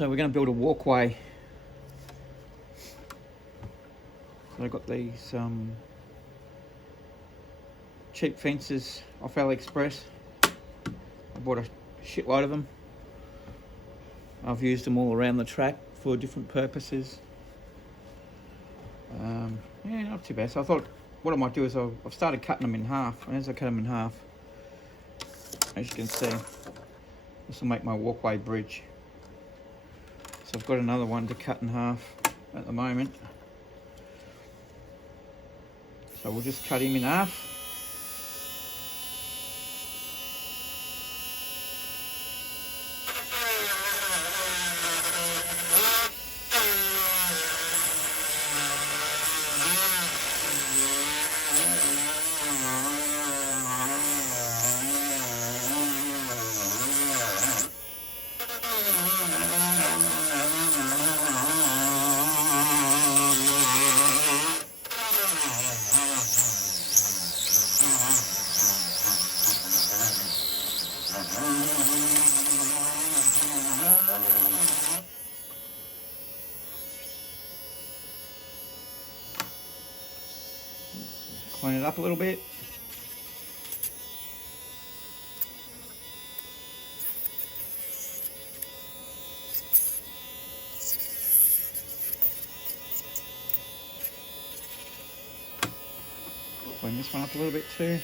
So we're going to build a walkway. So I've got these cheap fences off AliExpress. I bought a shitload of them. I've used them all around the track for different purposes. Yeah, not too bad. So I thought what I might do is I've started cutting them in half, and as I cut them in half, as you can see, this will make my walkway bridge. So I've got another one to cut in half at the moment. So we'll just cut him in half. Clean it up a little bit. Clean this one up a little bit too.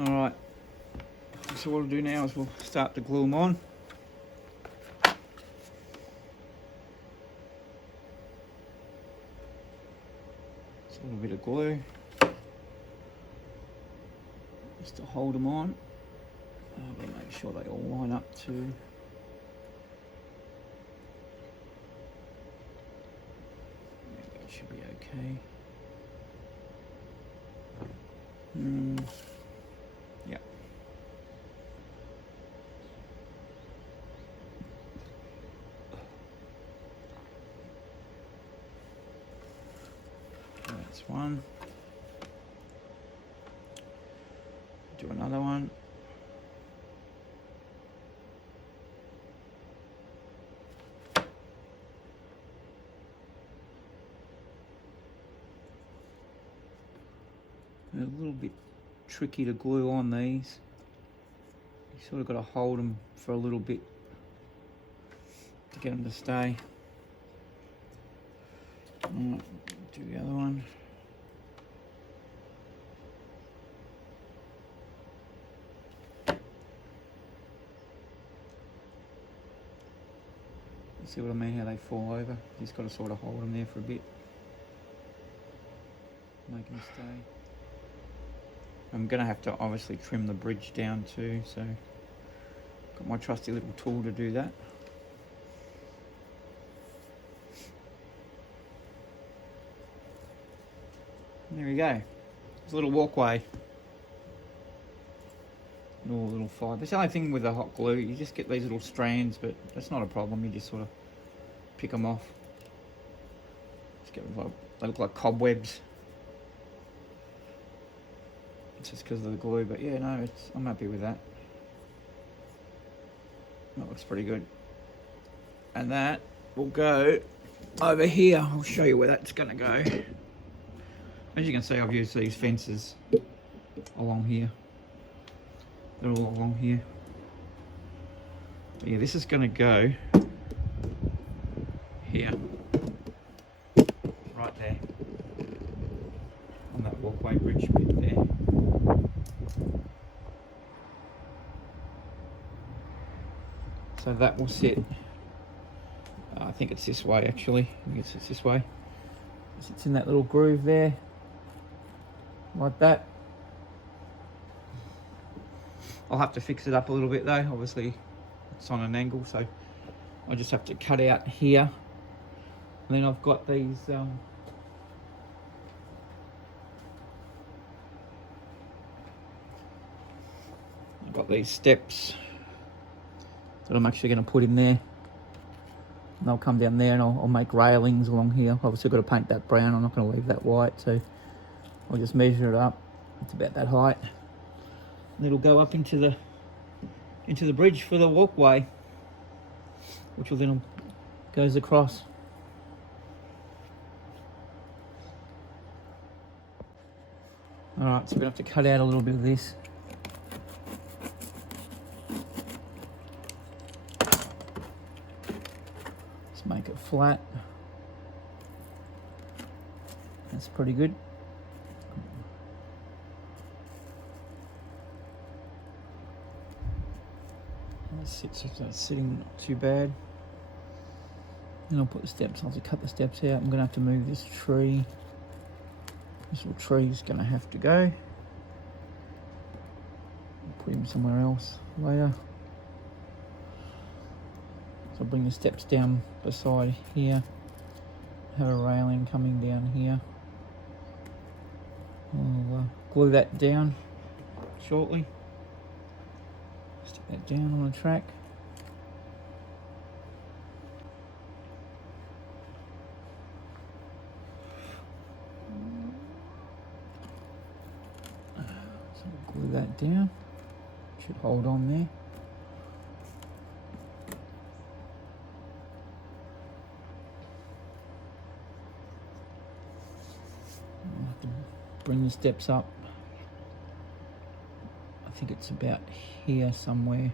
Alright, so what we'll do now is we'll start to glue them on. Just a little bit of glue, just to hold them on. I've got to make sure they all line up too. That should be okay. Yeah. That's one. Do another one. They're a little bit tricky to glue on these. You sort of got to hold them for a little bit to get them to stay. Do the other one. You see what I mean, how they fall over? You just got to sort of hold them there for a bit. Make them stay. I'm going to have to obviously trim the bridge down too, so got my trusty little tool to do that. And there we go. It's a little walkway. All little fibre. That's the only thing with the hot glue, you just get these little strands, but that's not a problem. You just sort of pick them off. Just get them, they look like cobwebs. It's just because of the glue, but yeah, no, I'm happy with that. That looks pretty good. And that will go over here. I'll show you where that's going to go. As you can see, I've used these fences along here. They're all along here. But yeah, this is going to go here, right there, on that walkway bridge bit there. So that will sit, I think it's this way actually, I guess it's this way. It's in that little groove there, like that. I'll have to fix it up a little bit though. Obviously it's on an angle, so I just have to cut out here. And then I've got these steps that I'm actually going to put in there. And they'll come down there, and I'll make railings along here. Obviously I've got to paint that brown. I'm not going to leave that white, so I'll just measure it up. It's about that height. And it'll go up into the bridge for the walkway, which will then goes across. Alright, so we're going to have to cut out a little bit of this. Let's make it flat. That's pretty good. That's sitting not too bad. Then I'll put the steps, I'll have to cut the steps out. I'm going to have to move this tree. This little tree's going to have to go. I'll put him somewhere else later. So I'll bring the steps down beside here. Have a railing coming down here. I'll glue that down shortly. Stick that down on the track. So glue that down. Should hold on there. I'll have to bring the steps up. I think it's about here somewhere.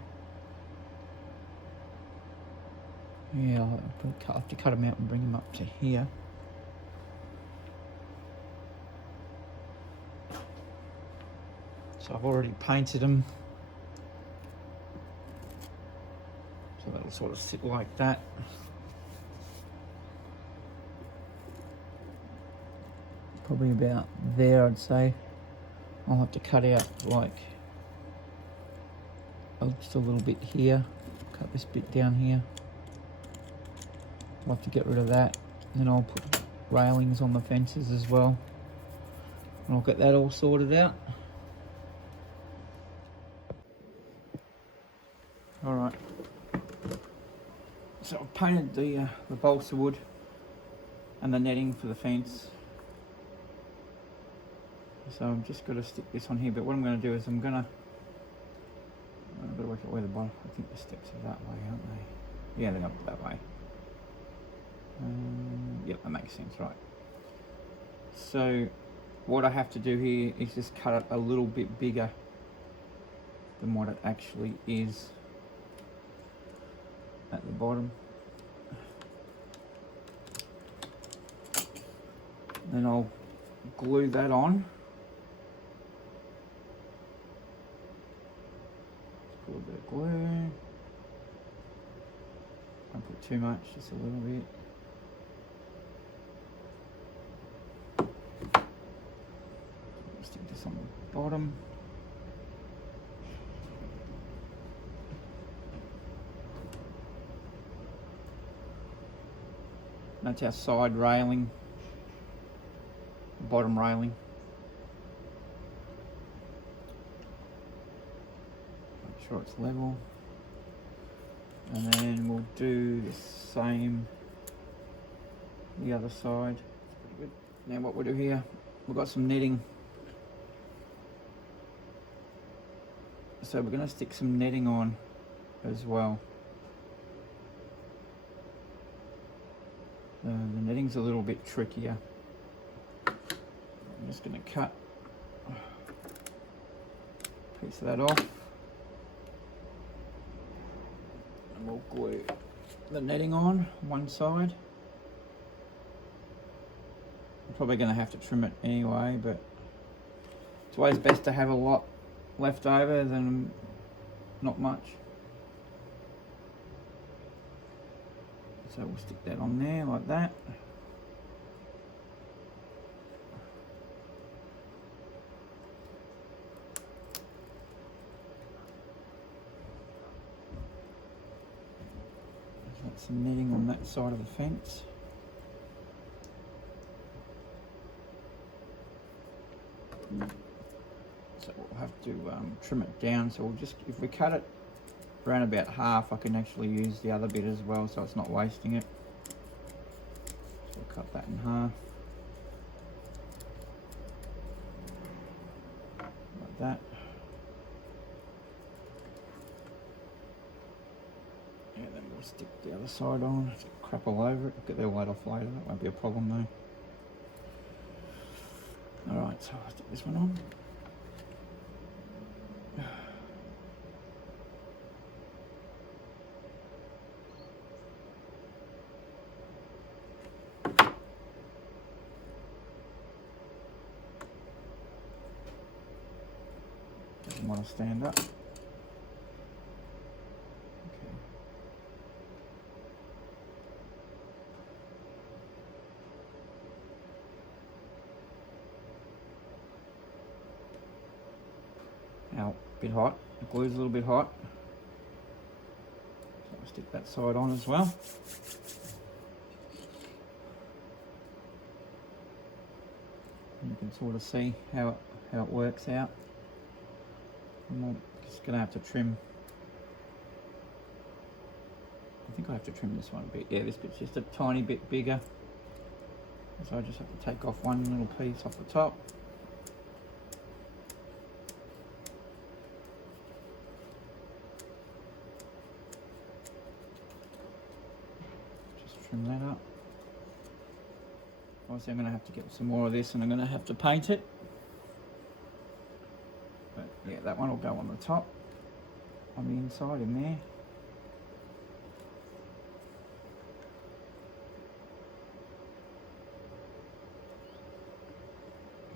Yeah, I'll have to cut them out and bring them up to here. So I've already painted them. So that'll sort of sit like that. Probably about there, I'd say. I'll have to cut out like just a little bit here. Cut this bit down here. I'll have to get rid of that. And then I'll put railings on the fences as well. And I'll get that all sorted out. Alright. So I've painted the balsa wood and the netting for the fence. So I'm just got to stick this on here, but what I'm going to do is I've got to work out where the bottom, I think the steps are that way, aren't they? Yeah, they're up that way. Yep, that makes sense, right. So what I have to do here is just cut it a little bit bigger than what it actually is at the bottom. Then I'll glue that on. Put a bit of glue. Don't put too much, just a little bit. Stick this on the bottom. That's our side railing, bottom railing. Make sure it's level. And then we'll do the same the other side. That's pretty good. Now what we'll do here, we've got some netting. So we're going to stick some netting on as well. The netting's a little bit trickier. I'm just going to cut a piece of that off. And we'll glue the netting on one side. I'm probably going to have to trim it anyway, but it's always best to have a lot left over than not much. So we'll stick that on there like that. some netting on that side of the fence. So we'll have to trim it down. So we'll just, if we cut it around about half, I can actually use the other bit as well, so it's not wasting it. So we'll cut that in half. Like that. And then we'll stick the other side on. Crap all over it. Get the weight off later, that won't be a problem though. Alright, so I'll stick this one on. Doesn't want to stand up. Now, a bit hot, the glue's a little bit hot. So I'll stick that side on as well. And you can sort of see how it works out. I'm just going to have to trim. I think I have to trim this one a bit. Yeah, this bit's just a tiny bit bigger. So I just have to take off one little piece off the top. Trim that up. Obviously I'm going to have to get some more of this and I'm going to have to paint it. But yeah, that one will go on the top, on the inside in there.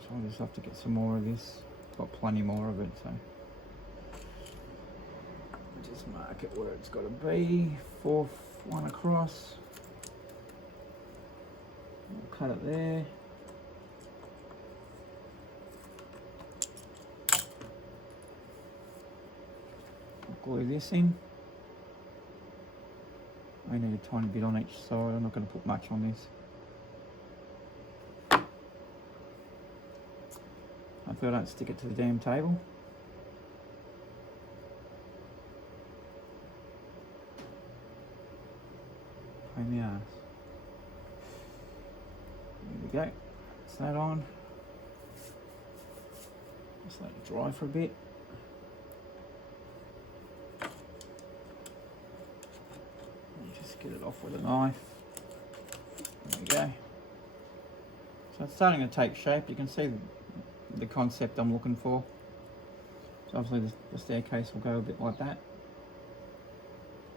So I'll just have to get some more of this. Got plenty more of it, so. Just mark it where it's got to be. Fourth one across. We'll cut it there. I'll glue this in. I need a tiny bit on each side. I'm not going to put much on this. Hopefully I don't stick it to the damn table. Pain in the ass. There we go. That's that on. Just let it dry for a bit. And just get it off with a knife. There we go. So it's starting to take shape. You can see the concept I'm looking for. So obviously the staircase will go a bit like that.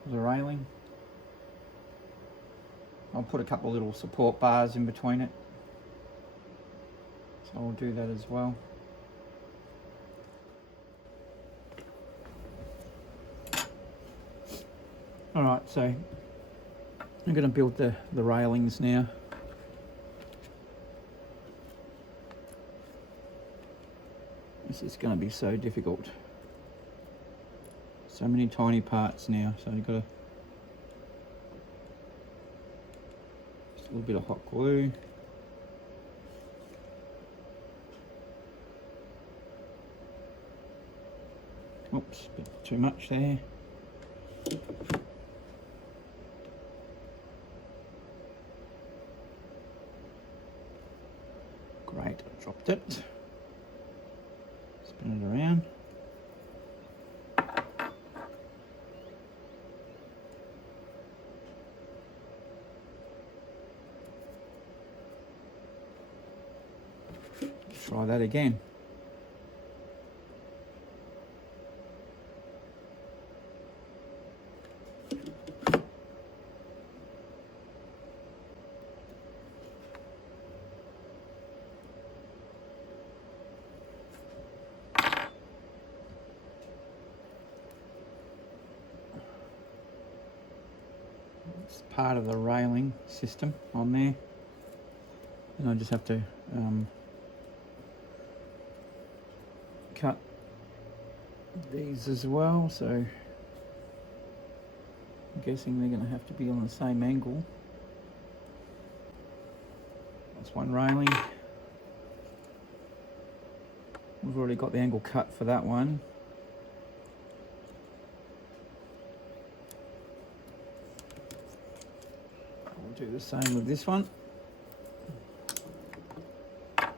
There's a railing. I'll put a couple of little support bars in between it. So I'll do that as well. Alright, so I'm going to build the railings now. This is going to be so difficult. So many tiny parts now, so you've got to just a little bit of hot glue. Oops, a bit too much there. Great, I dropped it. Spin it around. Try that again. It's part of the railing system on there, and I just have to cut these as well, so I'm guessing they're going to have to be on the same angle. That's one railing. We've already got the angle cut for that one. We'll do the same with this one. Look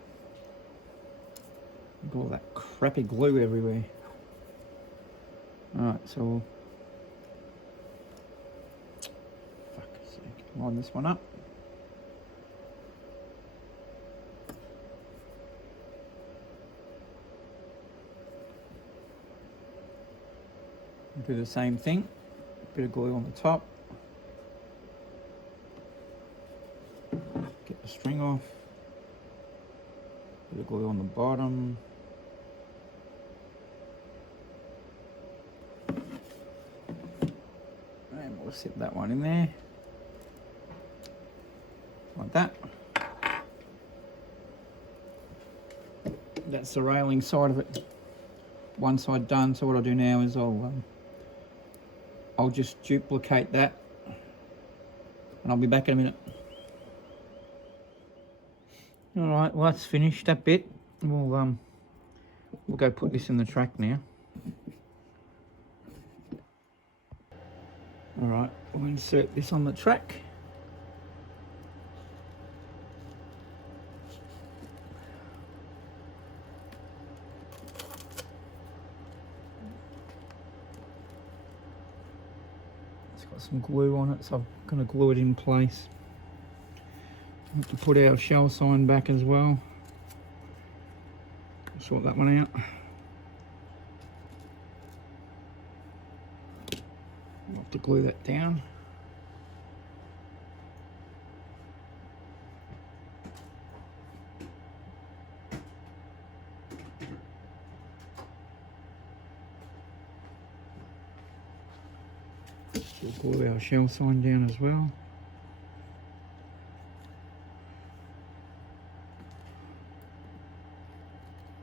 at all that crappy glue everywhere. Alright, so fuck's sake, line this one up. Do the same thing, bit of glue on the top, get the string off, bit of glue on the bottom, and we'll sit that one in there, like that. That's the railing side of it, one side done. So what I'll do now is I'll just duplicate that and I'll be back in a minute. Alright, well that's finished, that bit. We'll go put this in the track now. Alright, we'll insert this on the track. Some glue on it, so I'm going to glue it in place. We have to put our shell sign back as well. Sort that one out. We'll have to glue that down. We'll glue our shell sign down as well.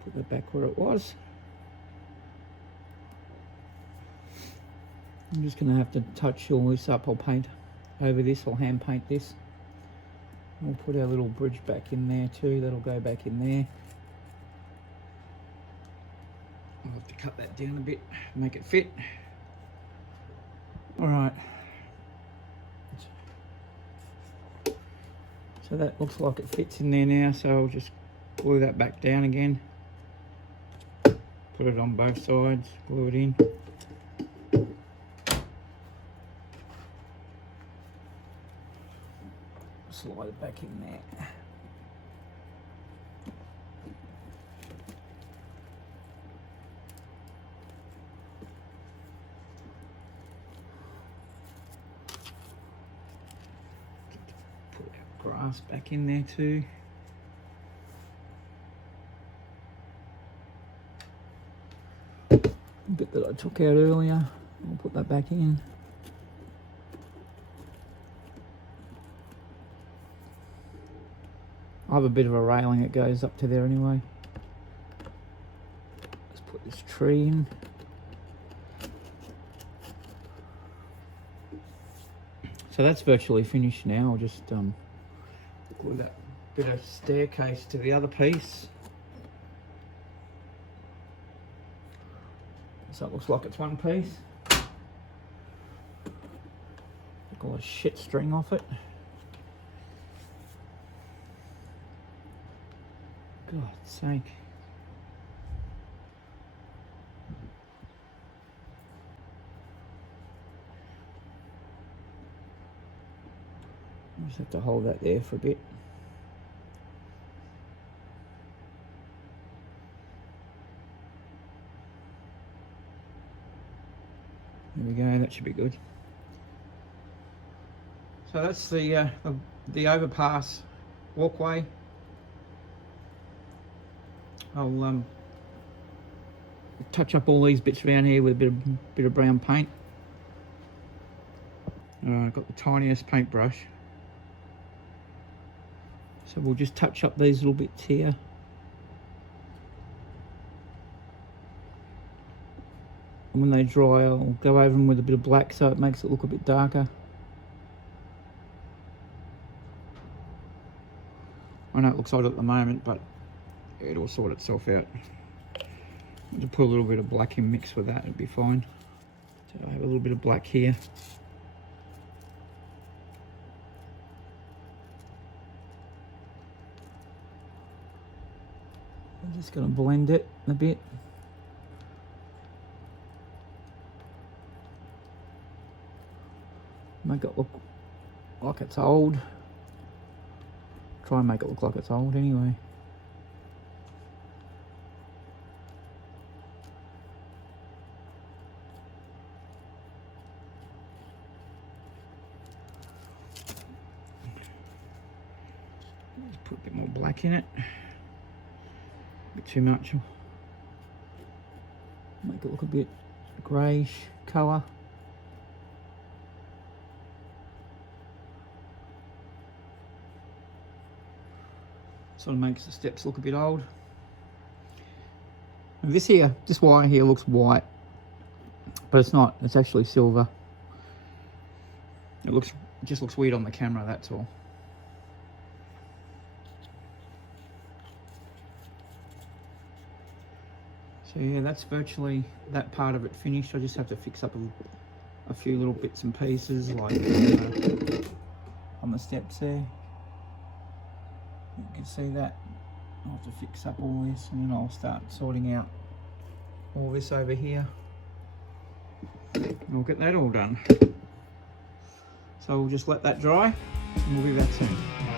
Put that back where it was. I'm just going to have to touch all this up. I'll paint over this, I'll hand paint this. We'll put our little bridge back in there too, that'll go back in there. I'll have to cut that down a bit, make it fit. Alright, so that looks like it fits in there now, so I'll just glue that back down again. Put it on both sides, glue it in. Slide it back in there. Grass back in there too. The bit that I took out earlier, I'll put that back in. I have a bit of a railing that goes up to there anyway. Let's put this tree in. So that's virtually finished now. I'll just glue that bit of staircase to the other piece. So it looks like it's one piece. Took all the shit string off it. God's sake. I just have to hold that there for a bit. There we go, that should be good. So that's the overpass walkway. I'll touch up all these bits around here with a bit of brown paint. I've got the tiniest paintbrush. So we'll just touch up these little bits here. And when they dry, I'll go over them with a bit of black so it makes it look a bit darker. I know it looks odd at the moment, but it'll sort itself out. I'll just put a little bit of black in mix with that, it'll be fine. So I have a little bit of black here. I'm just going to blend it a bit. Make it look like it's old. Try and make it look like it's old anyway. Just put a bit more black in it. A bit too much. Make it look a bit greyish colour. Sort of makes the steps look a bit old. And this wire here looks white, but it's not. It's actually silver. It just looks weird on the camera, that's all. So yeah, that's virtually that part of it finished. I just have to fix up a few little bits and pieces, like on the steps there. You can see that. I'll have to fix up all this, and then I'll start sorting out all this over here. And we'll get that all done. So we'll just let that dry, and we'll be back soon.